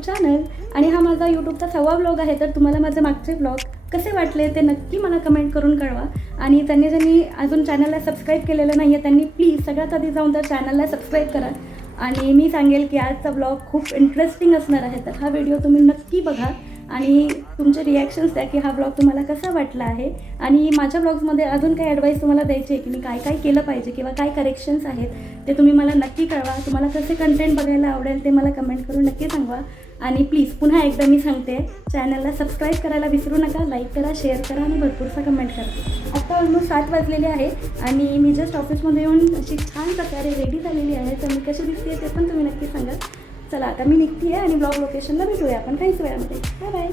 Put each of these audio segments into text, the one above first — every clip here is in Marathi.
यूट्यूब चॅनल आणि हा माझा यूट्यूबचा 6वा ब्लॉग आहे. तर तुम्हाला माझे मागचे ब्लॉग कसे वाटले ते नक्की मला कमेंट करून कळवा. आणि ज्यांनी अजून चॅनलला सबस्क्राईब केलेलं नाही आहे त्यांनी प्लीज सगळ्यात आधी जाऊन त्या चॅनलला सबस्क्राईब करा. आणि मी सांगेल की आजचा ब्लॉग खूप इंटरेस्टिंग असणार आहे. तर हा व्हिडिओ तुम्ही नक्की बघा आणि तुमचे रिॲक्शन्स द्या की हा ब्लॉग तुम्हाला कसा वाटला आहे. आणि माझ्या ब्लॉग्समध्ये अजून काही ॲडवाईस तुम्हाला द्यायची आहे की मी काय काय केलं पाहिजे किंवा काय करेक्शन्स आहेत ते तुम्ही मला नक्की कळवा. तुम्हाला कसे कंटेंट बघायला आवडेल ते मला कमेंट करून नक्की सांगा. आणि प्लीज पुन्हा एकदा मी सांगते, चॅनलला सबस्क्राईब करायला विसरू नका. लाईक करा, शेअर करा आणि भरपूरसा कमेंट करा. आत्ता ऑलमोस्ट 7 वाजलेले आहे आणि मी जस्ट ऑफिसमध्ये येऊन अशी छान प्रकारे रेडी झालेली आहे. तर मी कशी दिसते ते पण तुम्ही नक्की सांगा. चला आता मी निघते आहे आणि ब्लॉग लोकेशनला भेटूया आपण काहीच वेळामध्ये. Bye bye.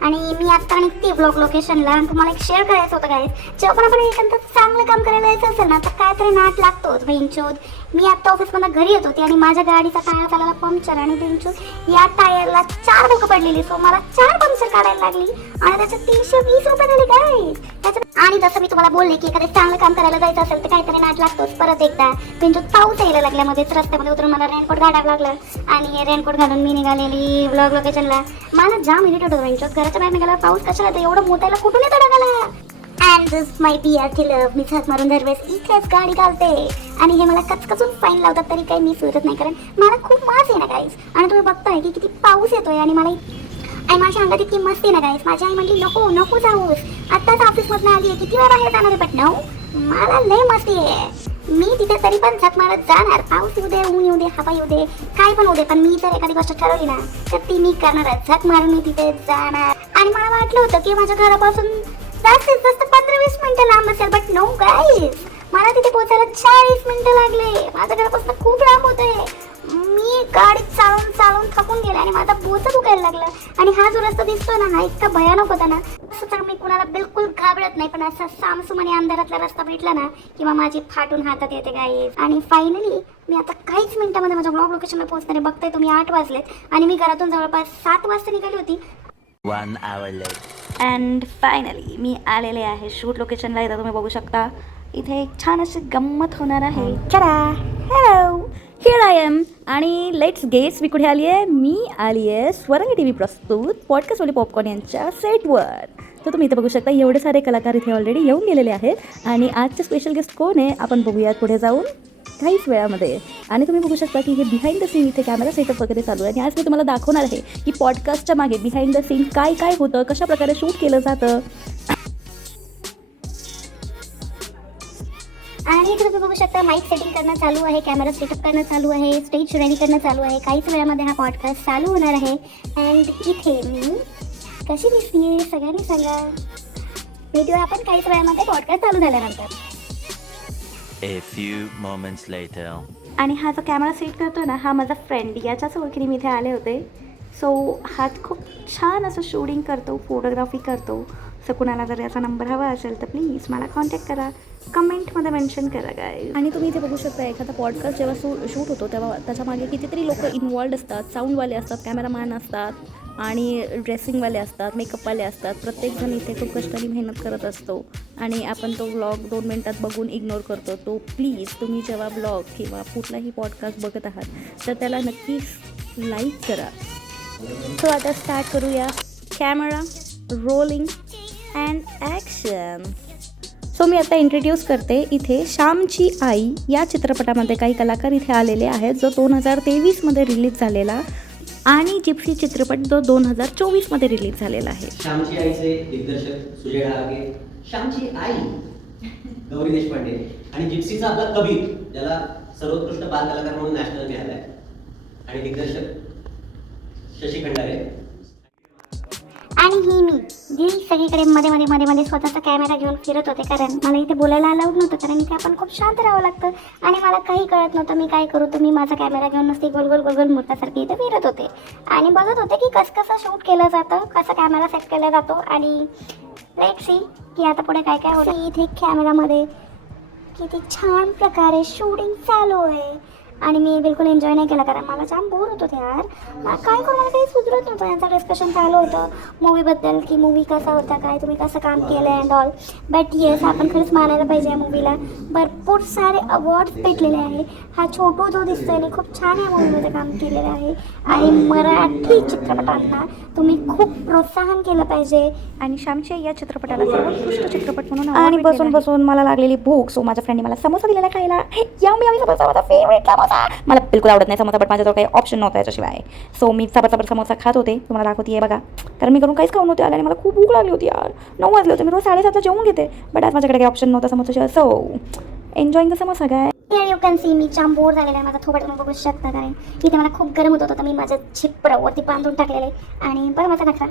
आणि मी आत्ता निघते ब्लॉग लोकेशनला आणि तुम्हाला एक शेअर करायचं होतं गाईज. जेव्हा पण आपण एखादं चांगलं काम करायला जायचं असेल ना तर काहीतरी नाट लागतोच बिनचूद. मी आत्ता ऑफिसमधून घरी येत होती आणि माझ्या गाडीचा टायर झालेला पंक्चर आणि बिनचूद या टायरला 4 बुकं पडलेली. सो मला 4 पंक्चर काढायला लागली आणि त्याचे 320 रुपये झाले गाईज. आणि जसं मी तुम्हाला बोलले की एखादं चांगलं काम करायला जायचं असेल तर काहीतरी नाट लागतोच. परत एकदा बिनचूद पाऊस यायला लागल्यामध्येच रस्त्यामध्ये उतरून मला रेनकोट घालावं लागलं आणि रेनकोट घालून मी निघालेली ब्लॉग लोकेशनला. मला जाम इरिटेट होतं बिनचूद. घराच्या बाहेर निघाला पाऊस कशाला येतो, एवढं मोठायला कुठून येतो टाकायला. And this my dear love. मी झक मारून दरवेळेस इकडेच गाडी घालते आणि हे मला कचकचून फाईन लावतात तरी काही मी सुरत नाही, कारण मला खूप मास आहे ना गाईज. आणि तुम्ही बघताय की किती पाऊस येतोय आणि माझ्या अंगात इतकी मस्ती ना गाईज. माझी आई म्हटली नको नको जाऊस, आत्ताच ऑफिसमधून आली आहे, किती वेळ बाहेर जाणार आहे. बट नो, मला लय मस्ती आहे. मी तिथे तरी पण झक मारत जाणार. पाऊस येऊ दे, ऊन येऊ दे, हवा येऊ दे, काय पण होऊ दे, पण मी जर एखादी गोष्ट ठरवली ना तर ती मी करणार. झक मारून मी तिथे जाणार. आणि मला वाटलं होतं की माझ्या घरापासून जास्तीत जास्त 15-20 मिनिटं लांब असेल. बट नो गाईज, मला तिथे पोहोचायला 40 मिनिटं लागले. माझ्या घरापासून खूप लांब होते. मी गाडी चालून चालून थकून गेले आणि माझा बोचा दुखायला लागला. आणि हा जो रस्ता दिसतोय ना हा इतका भयानक होता ना, असं तर मी कुणाला बिलकुल घाबरत नाही, पण असा सामसूम आणि अंधारातला रस्ता भेटला ना किंवा माझी फाटून हातात येते गाईज. आणि फायनली मी आता काहीच मिनिटामध्ये माझ्या ब्लॉग लोकेशनला पोहोचणार आहे. बघताय तुम्ही 8 वाजलेत आणि मी घरातून जवळपास 7 वाजता निघाली होती. 1 hour later. अँड फायनली मी आलेले आहे शूट लोकेशनला. इथं तुम्ही बघू शकता इथे एक छान अशी गंमत होणार आहे. चला हॅलो, हिअर आय एम. आणि लेट्स गेस मी कुठे आली आहे. मी आली आहे स्वरंगी TV प्रस्तुत पॉडकास्टवाले पॉपकॉर्न यांच्या सेटवर. तर तुम्ही इथे बघू शकता एवढे सारे कलाकार इथे ऑलरेडी येऊन गेलेले आहेत. आणि आजचे स्पेशल गेस्ट कोण आहे आपण बघूयात पुढे जाऊन काहीच वेळामध्ये. आणि तुम्ही बघू शकता की हे बिहाइंड द सीन इथे कॅमेरा सेटअप वगैरे चालू आहे. आणि आज मी तुम्हाला दाखवणार आहे की पॉडकास्टच्या मागे बिहाइंड द सीन काय काय होतं, कशा प्रकारे शूट केलं जातं. आणि इथे तुम्ही बघू शकता माईक सेटिंग करणं चालू आहे, कॅमेरा सेटअप करणं चालू आहे, स्टेज रेडी करणं चालू आहे. काहीच वेळामध्ये हा पॉडकास्ट चालू होणार आहे. अँड इथे मी कशी दिसतीये सगळ्यांनी सांगा. व्हिडिओ आपण काहीच वेळामध्ये पॉडकास्ट चालू झाल्यानंतर. A few moments later. आणि हा जो कॅमेरा सेट करतो ना हा माझा फ्रेंड, याच्याच ओळखीने मी इथे आले होते. सो हा खूप छान असं शूटिंग करतो, फोटोग्राफी करतो. सो कुणाला जर याचा नंबर हवा असेल तर प्लीज मला कॉन्टॅक्ट करा, कमेंटमध्ये मेन्शन करा गाय. आणि तुम्ही इथे बघू शकता एखादा पॉडकास्ट जेव्हा शूट होतो तेव्हा त्याच्या मागे कितीतरी लोक इन्वॉल्ड असतात. साऊंडवाले असतात, कॅमेरामॅन असतात आणि ड्रेसिंगवाले असतात, मेकअपवाले असतात. प्रत्येकजण इथे खूप कष्टाने मेहनत करत असतो आणि आपण तो व्लॉग 2 मिनटात बघून इग्नोर करतो. तो प्लीज तुम्ही जेव्हा व्लॉग किंवा कुठलाही पॉडकास्ट बघत आहात तर त्याला नक्कीच लाईक करा. सो आता स्टार्ट करूया. Camera rolling and action. So मी आता इंट्रोड्यूस करते इथे श्यामची आई या चित्रपटामध्ये काही कलाकार इथे आलेले आहेत जो 2023मध्ये रिलीज झालेला आणि जिप्सी चित्रपट जो 2024मध्ये रिलीज झालेला आहे. श्यामची आईचे दिग्दर्शक सुजय ढाके, श्यामची आई गौरी देशपांडे आणि जिप्सीचा आपला कबीर ज्याला सर्वोत्कृष्ट बाल कलाकार म्हणून नॅशनल मिळालाय आणि दिग्दर्शक शशी खंडारे. आणि ही मी जी सगळीकडे मध्ये मध्ये मध्ये मध्ये स्वतःचा कॅमेरा घेऊन फिरत होते, कारण मला इथे बोलायला अलाउड नव्हतं, कारण इथे आपण खूप शांत राहावं लागतं आणि मला काही कळत नव्हतं मी काय करू. तर मी माझा कॅमेरा घेऊन नसते गोल गोल गोल गोल मूर्तासारखी इथे फिरत होते आणि बघत होते की कसं शूट केलं जातं, कसा कॅमेरा सेट केला जातो. आणि लेट सी की आता पुढे काय काय होतं. इथे कॅमेरामध्ये किती छान प्रकारे शूटिंग चालू आहे आणि मी बिलकुल एन्जॉय नाही केला कारण मला जाम बोर होत होते यार. काय करू मला काही सुधरत नव्हतं. यांचं डिस्कशन चालू होतं मूवीबद्दल की मूवी कसा होता, काय तुम्ही कसं काम केलं अँड ऑल. बट येस, आपण खरंच मानायला पाहिजे या मूवीला. भरपूर सारे अवॉर्ड्स भेटलेले आहे. हा छोटू जो दिसतोय आणि खूप छान या मूवीमध्ये काम केलेलं आहे. आणि मराठी चित्रपटांना तुम्ही खूप प्रोत्साहन केलं पाहिजे. आणि श्यामची आई या चित्रपटाला सर्वोत्कृष्ट चित्रपट म्हणून आणि बसून बसून मला लागलेली भूक. सो माझ्या फ्रेंडने मला समोसा दिलेला खायला. यामी समोसा, माझा फेवरेट समोसा. मला बिलकुल आवडत नाही समोसा, बट माझ्याजवळ काही ऑप्शन नव्हता याच्याशिवाय. सो मी सबट समोसा खात होते. तुम्हाला दाखवते बघा, कारण मी करून काहीच खाऊन नव्हते आले आणि मला खूप भूक लागली होती यार. 9 वाजले होते. मी रोज 7:30ला जेवून घेते, बट आज माझ्याकडे काही ऑप्शन नव्हता समोसाशिवाय. सो एन्जॉईंग द समोसा काय. Here you can see me jam bore झालेला आहे. माझा थोबड तुम्ही बघू शकता कारण इथे मला खूप गरम होत होतं. तर मी माझ्या झिपरावरती बांधून टाकलेले आणि बरं माझा नखरा.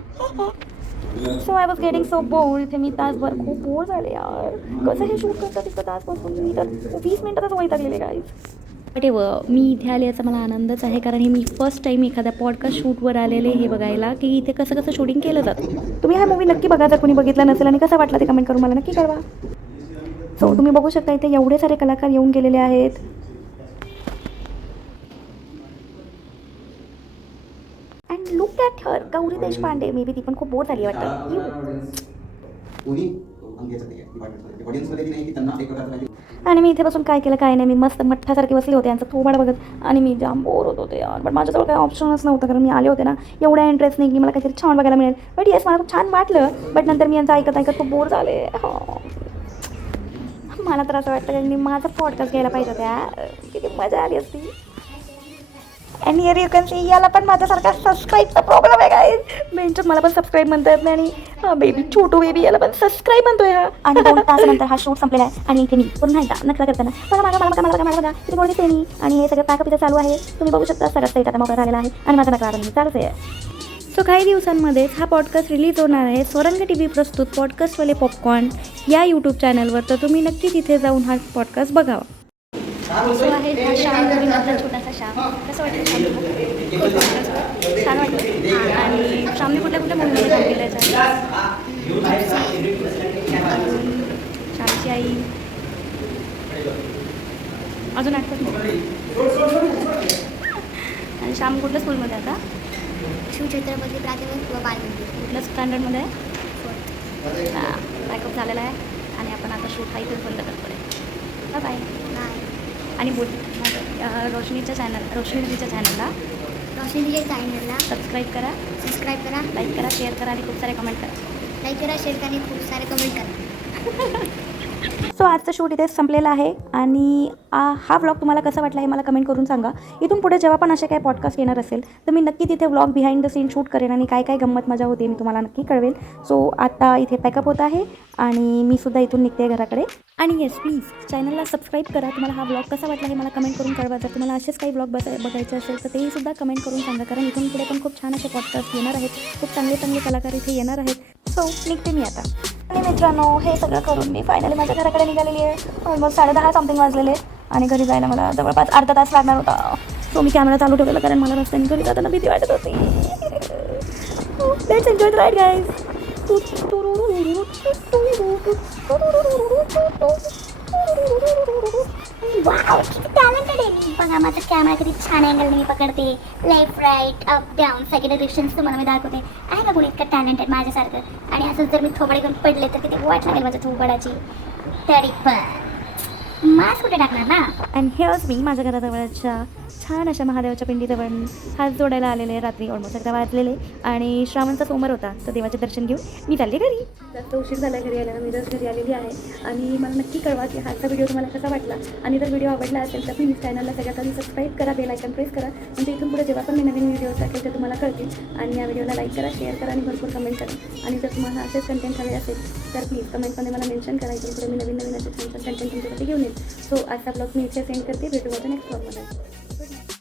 So I was getting so bore. इथे मी तासभर खूप बोर झाले यार. कसं हे शूट करतात इतकं तासपासून. मी तर 20 मिनिटातच वैतागलेले गाईज. बट मी इथे आले याचा मला आनंदच आहे, कारण हे मी फर्स्ट टाईम एखाद्या पॉडकास्ट शूटवर आलेले हे बघायला की इथे कसं कसं शूटिंग केलं जातं. तुम्ही हा मूवी नक्की बघा जर कोणी बघितला नसेल, आणि कसा वाटला ते कमेंट करून मला नक्की कळवा. सो तुम्ही बघू शकता इथे एवढे सारे कलाकार येऊन गेलेले आहेत. And look at her, Gauri Deshpande. May be ती पण खूप बोर झाली वाटतं. आणि मी इथे बसून काय केलं काय नाही, मी मस्त मठ्ठासारखे बसले होते यांचं थोबाड बघत, आणि मी जाम बोर होत होते यार. बट माझ्याजवळ काही ऑप्शनच नव्हतं, कारण मी आले होते ना एवढ्या इंटरेस्ट नाही की मला काहीतरी छान बघायला मिळेल. बट येस, मला खूप छान वाटलं. बट नंतर मी यांचं ऐकत ऐकत खूप बोर झाले. मला तर असं वाटतं की मी माझा पॉडकास्ट घ्यायला पाहिजे होत्या. किती मजा आली असती. And here you can see, याला पण माझ्यासारखा सबस्क्राईबचा प्रॉब्लेम आहे काय. बेंचत मला पण सबस्क्राईब म्हणता येत नाही. आणि बेबी छोटू बेबी याला पण सबस्क्राईब म्हणतोय हा. आणि 2 तासानंतर हा शूट संपलेला आहे. आणि इथे मी पुन्हा एकदा नकला करताना मला किती गोडी दिसते मी. आणि हे सगळं पॅकअप इथं चालू आहे. तुम्ही बघू शकता सगळं सेट आता मोकळा झालेला आहे. आणि माझा नकला आता चालूच आहे. सो काही दिवसांमध्येच हा पॉडकास्ट रिलीज होणार आहे. स्वरंग TV प्रस्तुत पॉडकास्टवाले पॉपकॉर्न या यूट्यूब चॅनलवर. तर तुम्ही नक्की तिथे जाऊन हा पॉडकास्ट बघावा. सो आहे हा श्याम नवीनमधला छोटासा श्याम. कसं वाटतं श्याम? छान वाटलं. आणि श्यामने कुठल्या कुठल्या मूवीमध्ये काम केलं श्यामची आई अजून आठवत नाही. आणि श्याम कुठल्या स्कूलमध्ये आता? शिवछत्रपती प्राथमिक व बालमंदिर. कुठल्या स्टँडर्डमध्ये आहे? पॅकअप झालेला आहे. आणि आपण आता शूट हा इथेच बंद करतो आहे. बाय. आणि बोल रोशनीच्या चॅनलला सबस्क्राईब करा, लाईक करा, शेअर करा आणि खूप सारे कमेंट करा. खूप सारे कमेंट करा. सो आजचं शूट इथेच संपलेलं आहे. आणि हा व्लॉग तुम्हाला कसा वाटला हे मला कमेंट करून सांगा. इथून पुढे जेव्हा पण असे काही पॉडकास्ट येणार असेल तर मी नक्की तिथे vlog behind the scene shoot करेन. आणि काय काय गंमत मजा होते मी तुम्हाला नक्की कळवेल. सो आता इथे पॅकअप होत आहे आणि मी सुद्धा इथून निघते घराकडे. आणि येस, प्लीज चॅनलला सबस्क्राईब करा. तुम्हाला हा व्लॉग कसा वाटला हे मला कमेंट करून कळवा. जर तुम्हाला असेच काही व्लॉग बघायचे असेल तर तेही सुद्धा कमेंट करून सांगा, कारण इथून पुढे पण खूप छान असे पॉडकास्ट येणार आहेत. खूप चांगले चांगले कलाकार इथे येणार आहेत. सो निघते मी आता. आणि मित्रांनो, हे सगळं करून मी फायनली माझ्या घराकडे निघालेली आहे. ऑलमोस्ट 10:30 समथिंग वाजलेले आणि घरी जायला मला जवळपास अर्धा तास लागणार होता. सो मी कॅमेरा चालू ठेवलेला कारण मला रस्त्याने घरी जाताना भीती वाटत होती. Let's enjoy the ride guys. Wow, किती टॅलेंटेड आहे मी. बघा माझा कॅमेरा किती छान अँगलने मी पकडते. लेफ्ट राईट अप डाऊन सगळे डायरेक्शन्स तुम्हाला मी दाखवते. आहे का कोणी इतकं टॅलेंटेड माझ्यासारखं? आणि असंच जर मी थोबडे करून पडले तर किती वाट लागेल माझ्या थोबडाची. तरी पण मास्क कुठे टाकणार ना. अँड हिअर्स मी माझ्या घराजवळच्या छान अशा महादेवाच्या पिंडीजवळ हात जोडायला आलेले. रात्री ऑलमोस्ट 11 वाजलेले आणि श्रावणचा सोमवार होता. तर देवाचे दर्शन घेऊन मी चालले घरी. जास्त उशीर झाला घरी यायला. मी जस्ट घरी आलेली आहे. आणि मला नक्की कळवा की हाचा व्हिडिओ तुम्हाला कसा वाटला. आणि जर व्हिडिओ आवडला असेल तर प्लीज चॅनलला सगळ्यात आधी सबस्क्राईब करा, बेल आयकॉन प्रेस करा, म्हणजे इथून पुढे जेव्हा पण मी नवीन व्हिडिओज टाकेल ते तुम्हाला कळतील. आणि या व्हिडिओला लाईक करा, शेअर करा आणि भरपूर कमेंट करा. आणि जर तुम्हाला असेच कंटेंट हवे असेल तर प्लीज कमेंटमध्ये मला मेन्शन करा. इथून पुढे मी नवीन असे छान छान कंटेंट तुमच्यासाठी घेऊन येईल. सो आजचा ब्लॉग मी इथे सेंड करते. भेटू आता नेक्स्ट ब्लॉगमध्ये. Good night.